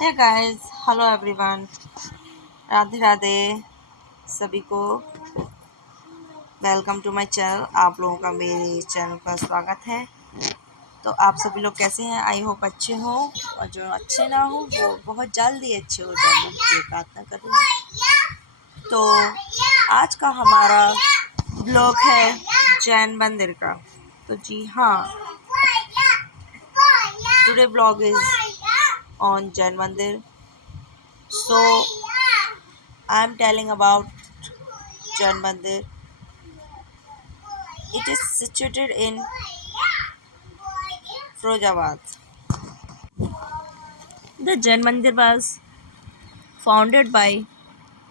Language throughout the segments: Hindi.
हे guys, hello everyone, Radhe Radhe सभी को। Welcome to my channel. आप लोगों का मेरे चैनल पर स्वागत है। तो आप सभी लोग कैसे हैं? आई होप अच्छे हो, और जो अच्छे ना हो वो बहुत जल्दी अच्छे हो जाए, मैं ये प्रार्थना करूँगी। तो आज का हमारा ब्लॉग है जैन मंदिर का। तो जी हाँ, today blog is on Jain मंदिर। So I am telling about Jain Mandir. It is situated in Firozabad. The Jain Mandir was founded by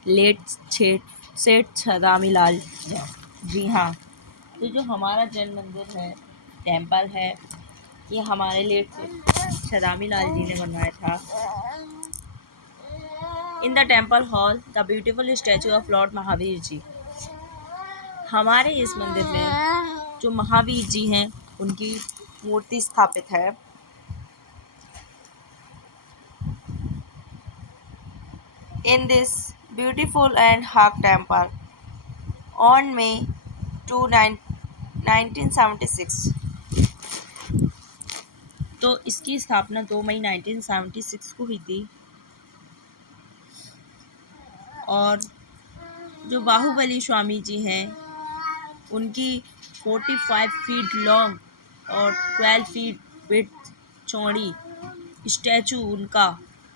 late सेठ छदामी लाल जैन। जी हाँ, तो जो हमारा जैन मंदिर है, टेम्पल है, ये हमारे लेट छदामी लाल जी ने बनवाया था। In the temple hall the beautiful statue of lord Mahavir ji. हमारे इस मंदिर में जो महावीर जी हैं उनकी मूर्ति स्थापित है। In this beautiful and hug temple on May 2, 1976। तो इसकी स्थापना 2 मई 1976 को हुई थी। और जो बाहुबली स्वामी जी हैं उनकी 45 फीट लॉन्ग और 12 फीट विड्थ चौड़ी स्टैचू उनका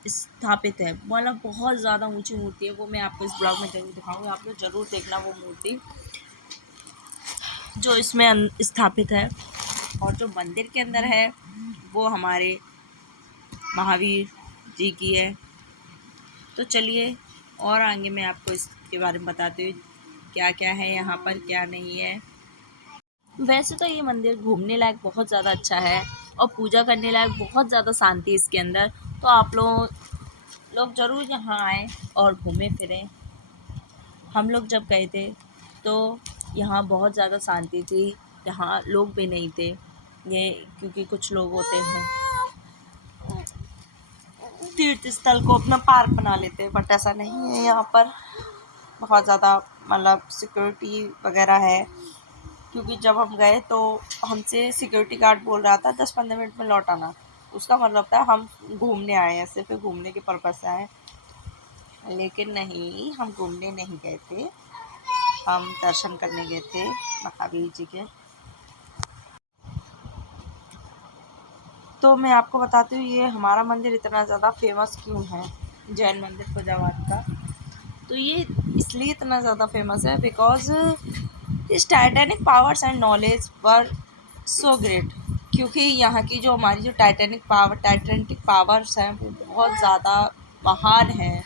स्थापित है। मतलब बहुत ज़्यादा ऊंची मूर्ति है, वो मैं आपको इस ब्लॉग में जरूर दिखाऊंगी। आप लोग ज़रूर देखना वो मूर्ति जो इसमें स्थापित है। और जो मंदिर के अंदर है वो हमारे महावीर जी की है। तो चलिए और आगे मैं आपको इसके बारे में बताती हूँ क्या क्या है यहाँ पर, क्या नहीं है। वैसे तो ये मंदिर घूमने लायक बहुत ज़्यादा अच्छा है और पूजा करने लायक बहुत ज़्यादा शांति है इसके अंदर। तो आप लोग ज़रूर यहाँ आएँ और घूमें फिरें। हम लोग जब गए थे तो यहाँ बहुत ज़्यादा शांति थी, यहाँ लोग भी नहीं थे। ये क्योंकि कुछ लोग होते हैं तीर्थ स्थल को अपना पार्क बना लेते हैं, बट ऐसा नहीं है। यहाँ पर बहुत ज़्यादा मतलब सिक्योरिटी वगैरह है। क्योंकि जब हम गए तो हमसे सिक्योरिटी गार्ड बोल रहा था 10-15 मिनट में लौट आना। उसका मतलब था हम घूमने आए हैं, सिर्फ घूमने के पर्पज़ से आए। लेकिन नहीं, हम घूमने नहीं गए थे, हम दर्शन करने गए थे महावीर जी के। तो मैं आपको बताती हूँ ये हमारा मंदिर इतना ज़्यादा फेमस क्यों है, जैन मंदिर फैजाबाद का। तो ये इसलिए इतना ज़्यादा फेमस है बिकॉज इस Titanic powers and knowledge were so great. क्योंकि यहाँ की जो हमारी जो टाइटैनिक पावर्स हैं वो बहुत ज़्यादा महान हैं।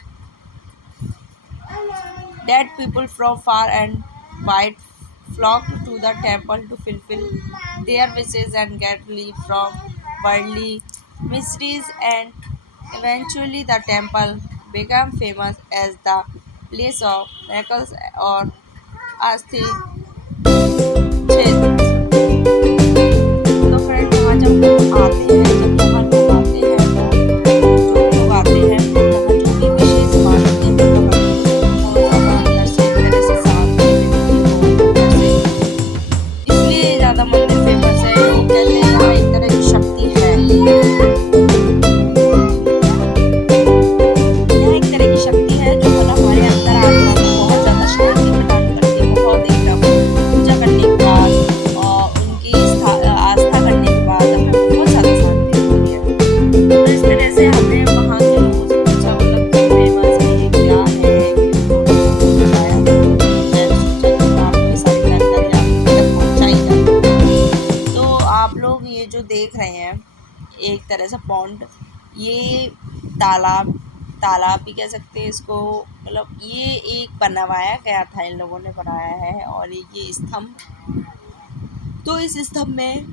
That people from far and wide flocked to the temple to fulfill their wishes and get relief from worldly mysteries, and eventually the temple became famous as the place of miracles or अस्थिर क्षेत्र। तो फ्रेंड यहाँ जब हम आते हैं, जब यहाँ लोग आते हैं तो जो भी लोग आते हैं यहाँ जो भी विशेष मांगते हैं मतलब बहुत ज़्यादा अंदर से एक तरह से शांत मिलती है अंदर से। इसलिए ज़्यादा मंदिर फेमस है। लोग कहते हैं यहाँ एक तरह की शक्ति है, यहाँ एक तरह की शक्ति है जो मतलब हमारे अंदर आत्मा को बहुत ज़्यादा शांति प्रदान करती है। बहुत एकदम पूजा करने के बाद और उनकी आस्था करने के बाद हमें बहुत ज़्यादा शांति मिलती है। तो इस तरह से हमने वहाँ के लोगों से पूछा मतलब क्या फेमस है, ये क्या है, क्यों उन्होंने बताया। मैंने सोचा कि मैं आपको ये सारी जानकारी आप तक पहुँचाई जाए। तो आप लोग ये जो देख रहे हैं एक तरह से पॉन्ड, ये तालाब तालाब भी कह सकते हैं इसको। मतलब ये एक बनवाया गया था, इन लोगों ने बनाया है। और ये स्तंभ, तो इस स्तंभ में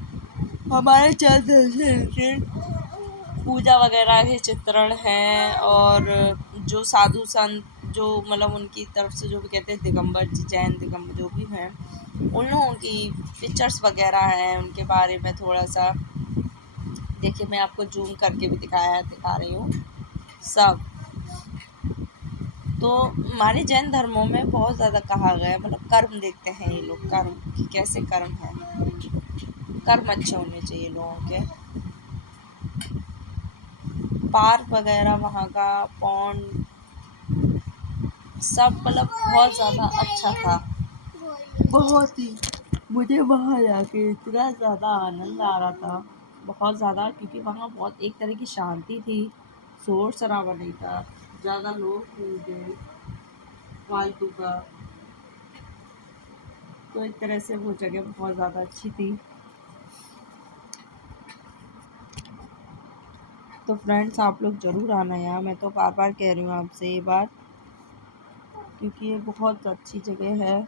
हमारे चंद रिलेटेड पूजा वगैरह के चित्रण हैं। और जो साधु संत जो मतलब उनकी तरफ से जो भी कहते हैं दिगंबर जी, जैन दिगंबर जो भी हैं, उन लोगों की पिक्चर्स वगैरह हैं। उनके बारे में थोड़ा सा देखिए, मैं आपको जूम करके भी दिखा रही हूँ। सब। तो हमारे जैन धर्मों में बहुत ज़्यादा कहा गया है, मतलब कर्म देखते हैं ये लोग, कर्म कि कैसे कर्म है, कर्म अच्छे होने चाहिए लोगों के। पार्क वगैरह वहाँ का पौंड सब मतलब बहुत ज़्यादा अच्छा था, बहुत ही। मुझे वहाँ जाके इतना ज़्यादा आनंद आ रहा था, बहुत ज़्यादा, क्योंकि वहाँ बहुत एक तरह की शांति थी, शोर शराबा नहीं था, ज़्यादा लोग नहीं थे फालतू का। तो एक तरह से वो जगह बहुत ज़्यादा अच्छी थी। तो फ्रेंड्स आप लोग ज़रूर आना यहाँ, मैं तो बार बार कह रही हूँ आपसे ये बात, क्योंकि ये बहुत अच्छी जगह है।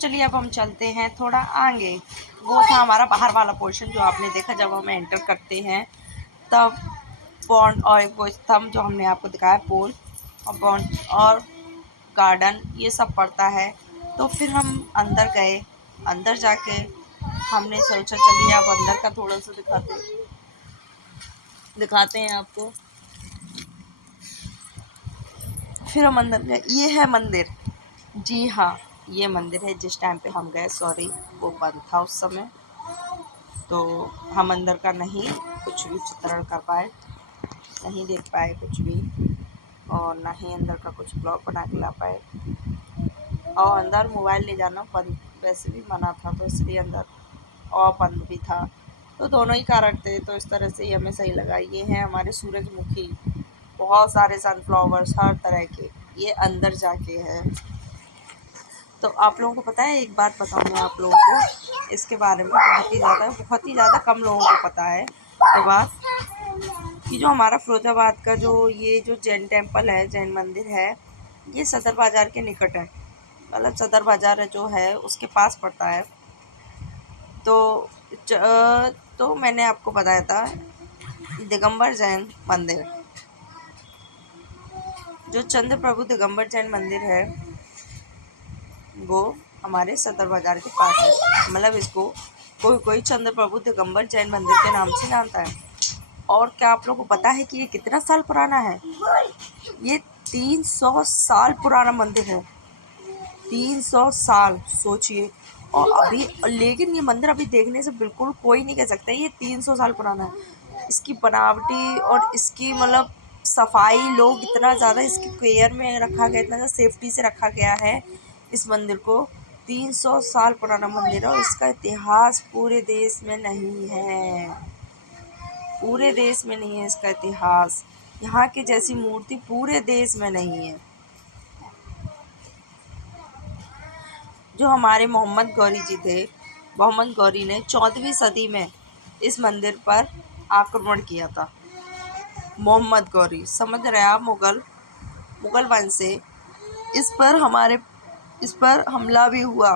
चलिए अब हम चलते हैं थोड़ा आगे। वो था हमारा बाहर वाला पोर्शन जो आपने देखा जब हम एंटर करते हैं, तब पॉन्ड और वो स्तंभ जो हमने आपको दिखाया, पोल और पॉन्ड और गार्डन ये सब पड़ता है। तो फिर हम अंदर गए, अंदर जाके हमने सोचा चलिए अब अंदर का थोड़ा सा दिखाते हैं आपको। फिर हम अंदर गए, ये है मंदिर, जी हाँ ये मंदिर है। जिस टाइम पे हम गए, सॉरी वो बंद था उस समय, तो हम अंदर का नहीं कुछ भी चित्रण कर पाए, नहीं देख पाए कुछ भी, और ना ही अंदर का कुछ ब्लॉग बना के ला पाए। और अंदर मोबाइल ले जाना बंद, वैसे भी मना था, तो इसलिए अंदर और बंद भी था, तो दोनों ही कारण थे। तो इस तरह से ही हमें सही लगा। ये है हमारे सूरजमुखी, बहुत सारे सनफ्लावर्स हर तरह के, ये अंदर जाके है। तो आप लोगों को पता है, एक बात बताऊँ मैं आप लोगों को इसके बारे में, बहुत ही ज़्यादा कम लोगों को पता है ये बात, कि जो हमारा फिरोजाबाद का जो ये जो जैन टेम्पल है, जैन मंदिर है, ये सदर बाज़ार के निकट है, मतलब सदर बाज़ार जो है उसके पास पड़ता है। तो मैंने आपको बताया था दिगंबर जैन मंदिर, जो चंद्र प्रभु दिगंबर जैन मंदिर है वो हमारे सदर बाजार के पास है। मतलब इसको कोई कोई चंद्र प्रभु दिगंबर जैन मंदिर के नाम से जानता है। और क्या आप लोगों को पता है कि ये कितना साल पुराना है? ये 300 साल पुराना मंदिर है। 300 साल, सोचिए। और अभी, लेकिन ये मंदिर अभी देखने से बिल्कुल कोई नहीं कह सकता ये 300 साल पुराना है। इसकी बनावटी और इसकी मतलब सफाई, लोग इतना ज़्यादा इसकी केयर में रखा गया, इतना ज़्यादा सेफ्टी से रखा गया है इस मंदिर को। 300 साल पुराना मंदिर है और इसका इतिहास पूरे देश में नहीं है। पूरे देश में नहीं है इसका इतिहास। यहाँ की जैसी मूर्ति पूरे देश में नहीं है। जो हमारे मोहम्मद गौरी जी थे, मोहम्मद गौरी ने 14वीं सदी में इस मंदिर पर आक्रमण किया था। मोहम्मद गौरी, समझ रहे हैं आप? मुगल वंश से इस पर हमला भी हुआ।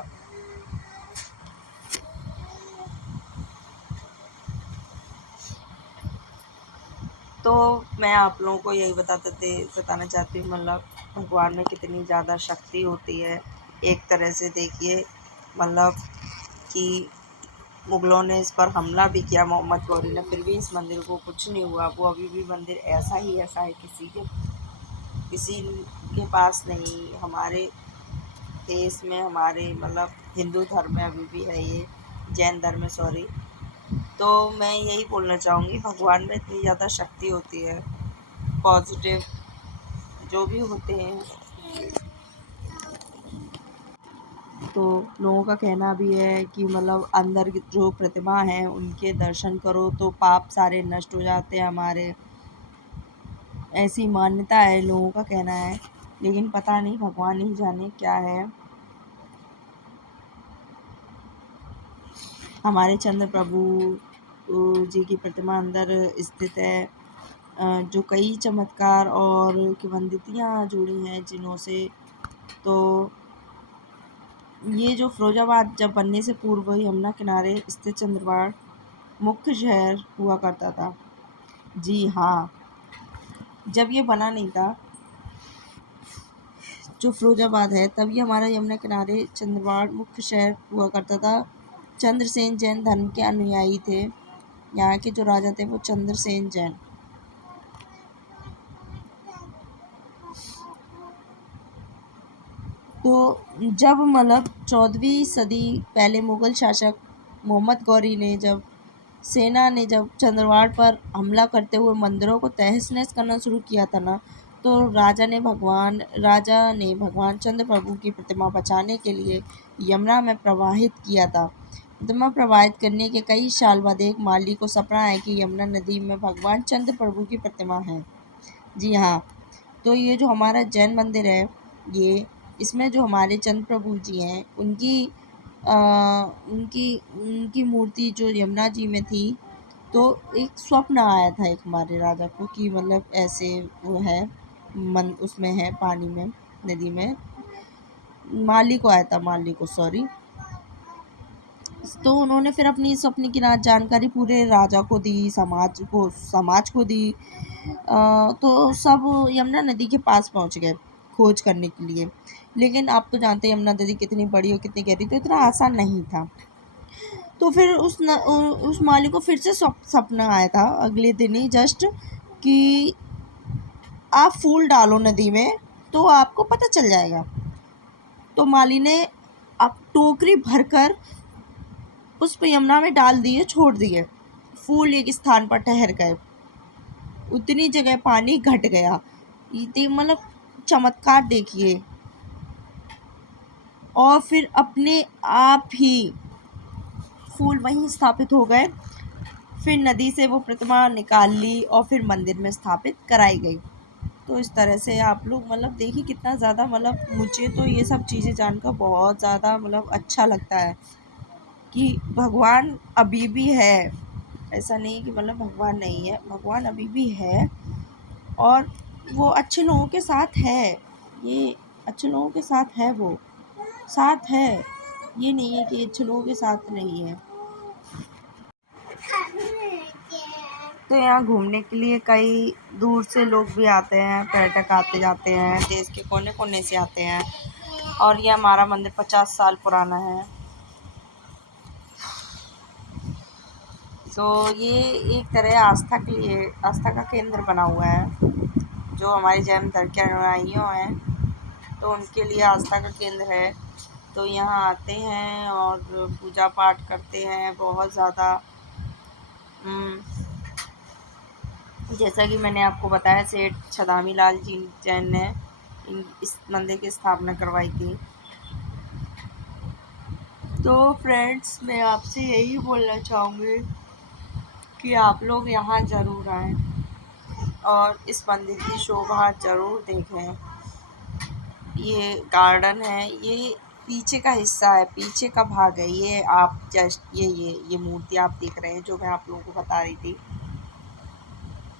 तो मैं आप लोगों को यही बताना चाहती हूँ, मतलब भगवान में कितनी ज़्यादा शक्ति होती है। एक तरह से देखिए, मतलब कि मुग़लों ने इस पर हमला भी किया मोहम्मद गौरी ने, फिर भी इस मंदिर को कुछ नहीं हुआ। वो अभी भी मंदिर ऐसा है, किसी के पास नहीं। हमारे देश में, हमारे मतलब हिंदू धर्म में अभी भी है ये, जैन धर्म में, सॉरी। तो मैं यही बोलना चाहूँगी, भगवान में इतनी ज़्यादा शक्ति होती है, पॉजिटिव जो भी होते हैं। तो लोगों का कहना भी है कि मतलब अंदर जो प्रतिमा है उनके दर्शन करो तो पाप सारे नष्ट हो जाते हैं हमारे। ऐसी मान्यता है, लोगों का कहना है, लेकिन पता नहीं, भगवान ही जाने क्या है। हमारे चंद्र प्रभु जी की प्रतिमा अंदर स्थित है, जो कई चमत्कार और किंवदंतियाँ जुड़ी हैं जिनों से। तो ये जो फिरोजाबाद जब बनने से पूर्व यमुना किनारे स्थित चंद्रवाड़ मुख्य शहर हुआ करता था। जी हाँ, जब ये बना नहीं था, जो फिरोजाबाद है, तब ये हमारा यमुना किनारे चंद्रवाड़ मुख्य शहर हुआ करता था। चंद्रसेन जैन धर्म के अनुयायी थे। यहाँ के जो राजा थे वो चंद्रसेन जैन। तो जब मतलब 14वीं सदी पहले मुग़ल शासक मोहम्मद गौरी ने जब चंद्रवाड़ पर हमला करते हुए मंदिरों को तहस-नहस करना शुरू किया था ना, तो राजा ने भगवान चंद्र प्रभु की प्रतिमा बचाने के लिए यमुना में प्रवाहित किया था। प्रतिमा प्रवाहित करने के कई साल बाद एक माली को सपना है कि यमुना नदी में भगवान चंद्र प्रभु की प्रतिमा है। जी हाँ, तो ये जो हमारा जैन मंदिर है, इसमें जो हमारे चंद्र प्रभु जी हैं उनकी मूर्ति जो यमुना जी में थी, तो एक स्वप्न आया था एक हमारे राजा को कि मतलब ऐसे वो है, उसमें है, पानी में, नदी में। माली को, सॉरी। तो उन्होंने फिर अपनी स्वप्न की जानकारी पूरे राजा को दी, समाज को दी। तो सब यमुना नदी के पास पहुंच गए खोज करने के लिए। लेकिन आप तो जानते हैं यमुना नदी कितनी बड़ी और कितनी गहरी, तो इतना आसान नहीं था। तो फिर उस माली को फिर से सपना आया था अगले दिन ही जस्ट, कि आप फूल डालो नदी में तो आपको पता चल जाएगा। तो माली ने अब टोकरी भरकर पुष्प यमुना में डाल दिए, छोड़ दिए। फूल एक स्थान पर ठहर गए, उतनी जगह पानी घट गया। ये मतलब चमत्कार देखिए। और फिर अपने आप ही फूल वहीं स्थापित हो गए। फिर नदी से वो प्रतिमा निकाल ली और फिर मंदिर में स्थापित कराई गई। तो इस तरह से आप लोग मतलब देखिए कितना ज़्यादा, मतलब मुझे तो ये सब चीज़ें जानकर बहुत ज़्यादा मतलब अच्छा लगता है कि भगवान अभी भी है। ऐसा नहीं कि मतलब भगवान नहीं है, भगवान अभी भी है और वो अच्छे लोगों के साथ है। ये अच्छे लोगों के साथ है, वो साथ है, ये नहीं है कि अच्छे लोगों के साथ नहीं है। तो यहाँ घूमने के लिए कई दूर से लोग भी आते हैं, पर्यटक आते जाते हैं, देश के कोने कोने से आते हैं। और ये हमारा मंदिर 50 साल पुराना है। तो ये एक तरह आस्था का केंद्र बना हुआ है। जो हमारे जैन धर्म के अनुयायियों हैं तो उनके लिए आस्था का केंद्र है। तो यहाँ आते हैं और पूजा पाठ करते हैं बहुत ज़्यादा। जैसा कि मैंने आपको बताया, सेठ छदामी लाल जी जैन ने इस मंदिर की स्थापना करवाई थी। तो फ्रेंड्स, मैं आपसे यही बोलना चाहूँगी कि आप लोग यहाँ ज़रूर आएँ और इस मंदिर की शोभा ज़रूर देखें। ये गार्डन है, ये पीछे का हिस्सा है, पीछे का भाग है। ये आप जस्ट ये मूर्ति आप देख रहे हैं जो मैं आप लोगों को बता रही थी।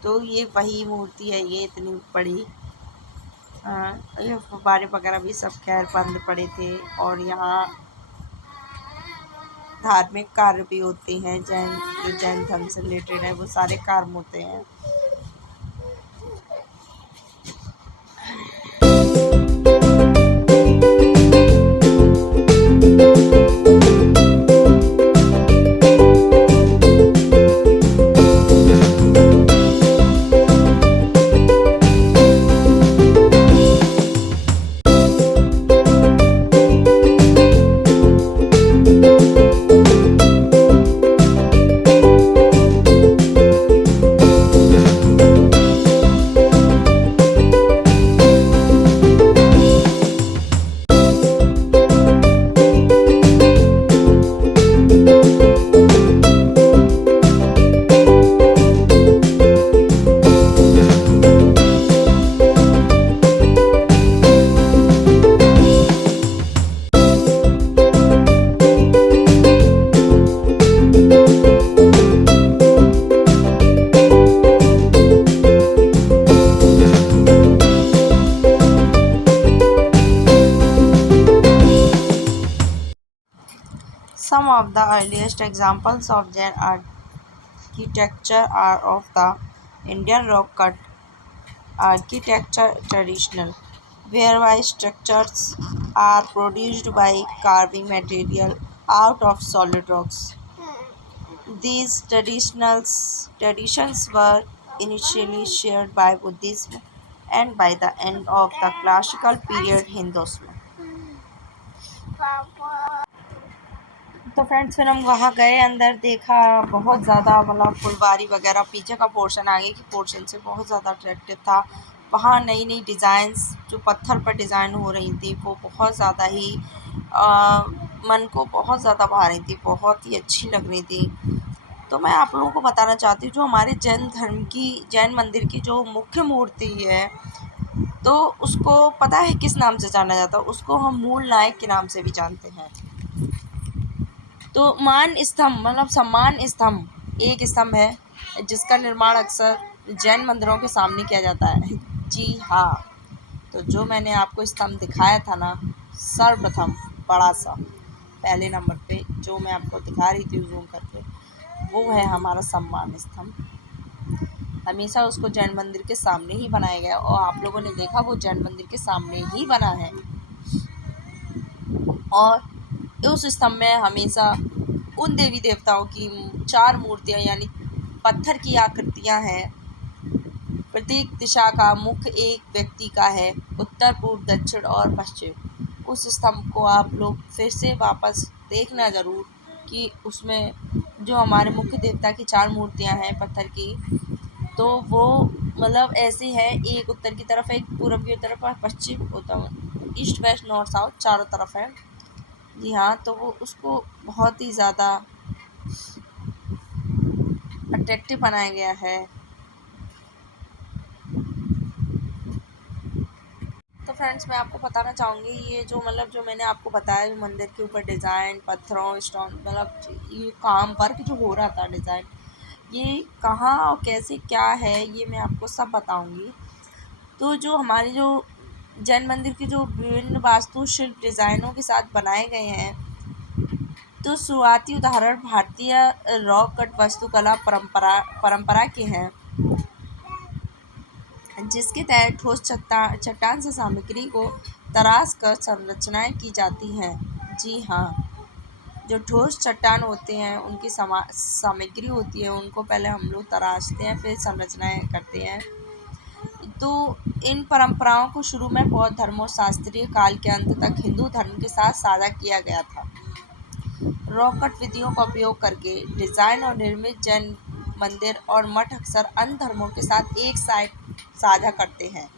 तो ये वही मूर्ति है, ये इतनी बड़ी। ये फव्वारे वगैरह भी सब खैर बंद पड़े थे। और यहाँ धार्मिक कार्य भी होते हैं, जो जैन धर्म से रिलेटेड है वो सारे कार्य होते हैं। Some of the earliest examples of Jain architecture are of the Indian rock cut architecture traditional, whereby structures are produced by carving material out of solid rocks. These traditions were initially shared by Buddhism and by the end of the classical period Hinduism. तो फ्रेंड्स, फिर हम वहाँ गए, अंदर देखा, बहुत ज़्यादा मतलब फुलवारी वगैरह, पीछे का पोर्शन आगे की पोर्शन से बहुत ज़्यादा अट्रैक्टिव था। वहाँ नई नई डिज़ाइंस जो पत्थर पर डिज़ाइन हो रही थी वो बहुत ज़्यादा ही मन को बहुत ज़्यादा भा रही थी, बहुत ही अच्छी लग रही थी। तो मैं आप लोगों को बताना चाहती हूँ, जो हमारे जैन मंदिर की जो मुख्य मूर्ति है, तो उसको पता है किस नाम से जाना जाता है? उसको हम मूल नायक के नाम से भी जानते हैं। तो मान स्तंभ मतलब सम्मान स्तंभ एक स्तंभ है जिसका निर्माण अक्सर जैन मंदिरों के सामने किया जाता है। जी हाँ, तो जो मैंने आपको स्तंभ दिखाया था ना, सर्वप्रथम बड़ा सा पहले नंबर पे जो मैं आपको दिखा रही थी जूम करके, वो है हमारा सम्मान स्तंभ। हमेशा उसको जैन मंदिर के सामने ही बनाया गया और आप लोगों ने देखा वो जैन मंदिर के सामने ही बना है। और उस स्तंभ में हमेशा उन देवी देवताओं की 4 मूर्तियाँ यानी पत्थर की आकृतियाँ हैं। प्रत्येक दिशा का मुख एक व्यक्ति का है, उत्तर, पूर्व, दक्षिण और पश्चिम। उस स्तंभ को आप लोग फिर से वापस देखना ज़रूर कि उसमें जो हमारे मुख्य देवता की 4 मूर्तियाँ हैं पत्थर की, तो वो मतलब ऐसे है, एक उत्तर की तरफ है, एक पूर्व की तरफ और पश्चिम, उत्तर, ईस्ट वेस्ट नॉर्थ साउथ चारों तरफ है। जी हाँ, तो वो उसको बहुत ही ज़्यादा अट्रैक्टिव बनाया गया है। तो फ्रेंड्स, मैं आपको बताना चाहूँगी, ये जो जो मैंने आपको बताया मंदिर के ऊपर डिज़ाइन पत्थरों स्टोन मतलब ये काम वर्क जो हो रहा था डिज़ाइन, ये कहाँ और कैसे क्या है ये मैं आपको सब बताऊँगी। तो जो हमारे जो जैन मंदिर के जो विभिन्न वास्तुशिल्प डिज़ाइनों के साथ बनाए गए हैं, तो शुरुआती उदाहरण भारतीय रॉक कट वास्तुकला परंपरा के हैं, जिसके तहत ठोस चट्टान से सामग्री को तराश कर संरचनाएं की जाती हैं। जी हाँ, जो ठोस चट्टान होते हैं उनकी सामग्री होती है, उनको पहले हम लोग तराशते हैं, फिर संरचनाएं करते हैं। तो इन परंपराओं को शुरू में बौद्ध धर्म और शास्त्रीय काल के अंत तक हिंदू धर्म के साथ साझा किया गया था। रॉक कट विधियों का उपयोग करके डिजाइन और निर्मित जैन मंदिर और मठ अक्सर अन्य धर्मों के साथ एक साइट साझा करते हैं।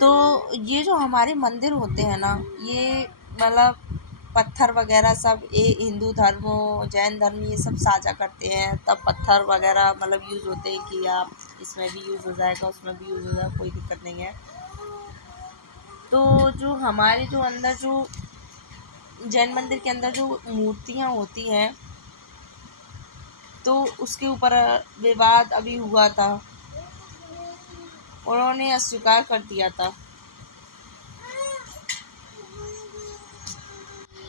तो ये जो हमारे मंदिर होते हैं ना, ये मतलब पत्थर वगैरह सब ये हिंदू धर्म जैन धर्म ये सब साझा करते हैं, तब पत्थर वगैरह मतलब यूज़ होते हैं कि आप इसमें भी यूज़ हो जाएगा, उसमें भी यूज़ हो जाएगा, कोई दिक्कत नहीं है। तो जो हमारे जो अंदर जो जैन मंदिर के अंदर जो मूर्तियाँ होती हैं, तो उसके ऊपर विवाद अभी हुआ था, उन्होंने अस्वीकार कर दिया था।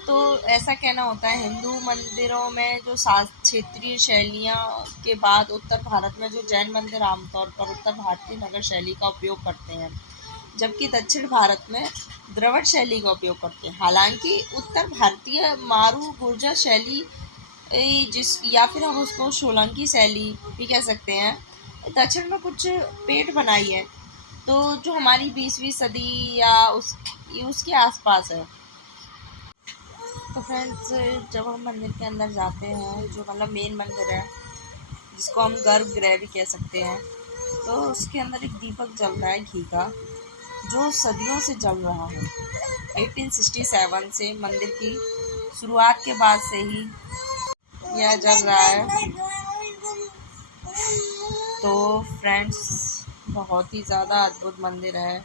तो ऐसा कहना होता है हिंदू मंदिरों में जो क्षेत्रीय शैलियाँ के बाद उत्तर भारत में जो जैन मंदिर आमतौर पर उत्तर भारतीय नगर शैली का उपयोग करते हैं, जबकि दक्षिण भारत में द्रविड़ शैली का उपयोग करते हैं। हालांकि उत्तर भारतीय मारू गुर्जर शैली जिस या फिर हम उसको सोलंकी शैली भी कह सकते हैं, दक्षिण में कुछ पेट बनाई है, तो जो हमारी 20वीं सदी या उसके आसपास है। तो फ्रेंड्स, जब हम मंदिर के अंदर जाते हैं, जो मतलब मेन मंदिर है जिसको हम गर्भगृह भी कह सकते हैं, तो उसके अंदर एक दीपक जल रहा है घी का, जो सदियों से जल रहा है। 1867 से मंदिर की शुरुआत के बाद से ही यह जल रहा है। तो फ्रेंड्स, बहुत ही ज़्यादा अद्भुत मंदिर है।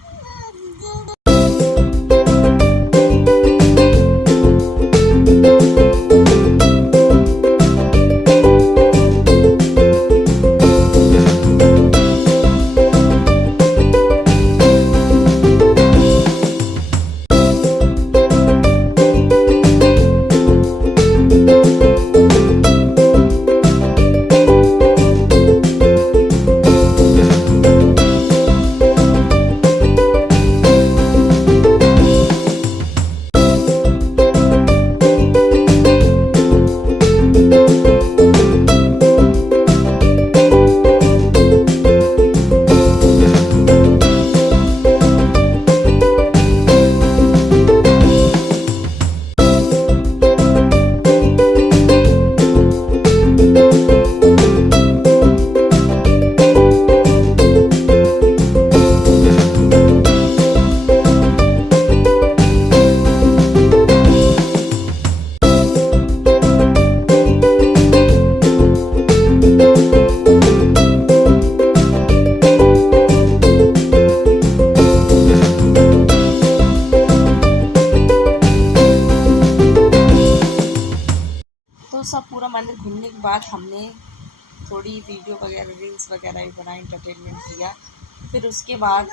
सब पूरा मंदिर घूमने के बाद हमने थोड़ी वीडियो वगैरह रील्स वगैरह भी बनाई, एंटरटेनमेंट किया। फिर उसके बाद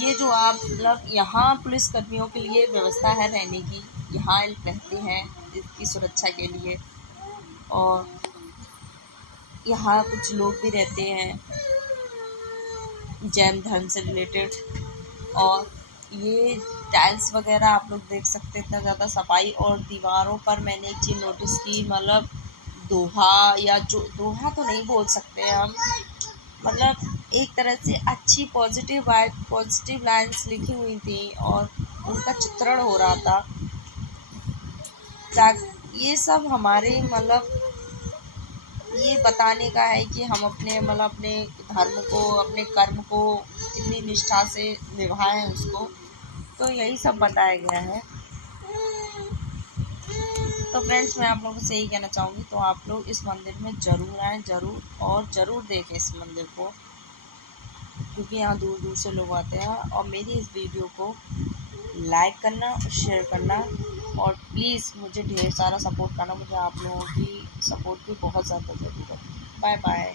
ये जो आप मतलब यहाँ पुलिसकर्मियों के लिए व्यवस्था है रहने की, यहाँ रहते हैं इसकी सुरक्षा के लिए, और यहाँ कुछ लोग भी रहते हैं जैन धर्म से रिलेटेड। और ये टाइल्स वगैरह आप लोग देख सकते हैं, इतना ज़्यादा सफाई। और दीवारों पर मैंने एक चीज़ नोटिस की, मतलब दोहा, या जो दोहा तो नहीं बोल सकते हम, मतलब एक तरह से अच्छी पॉजिटिव लाइन्स लिखी हुई थी और उनका चित्रण हो रहा था। ये सब हमारे मतलब ये बताने का है कि हम अपने मतलब अपने धर्म को, अपने कर्म को कितनी निष्ठा से निभाएं उसको, तो यही सब बताया गया है। तो फ्रेंड्स, मैं आप लोगों से यही कहना चाहूँगी, तो आप लोग इस मंदिर में ज़रूर आएँ, ज़रूर देखें इस मंदिर को, क्योंकि यहाँ दूर दूर से लोग आते हैं। और मेरी इस वीडियो को लाइक करना, शेयर करना, और प्लीज़ मुझे ढेर सारा सपोर्ट करना। मुझे आप लोगों की सपोर्ट की बहुत ज़्यादा ज़रूरत है। Bye bye.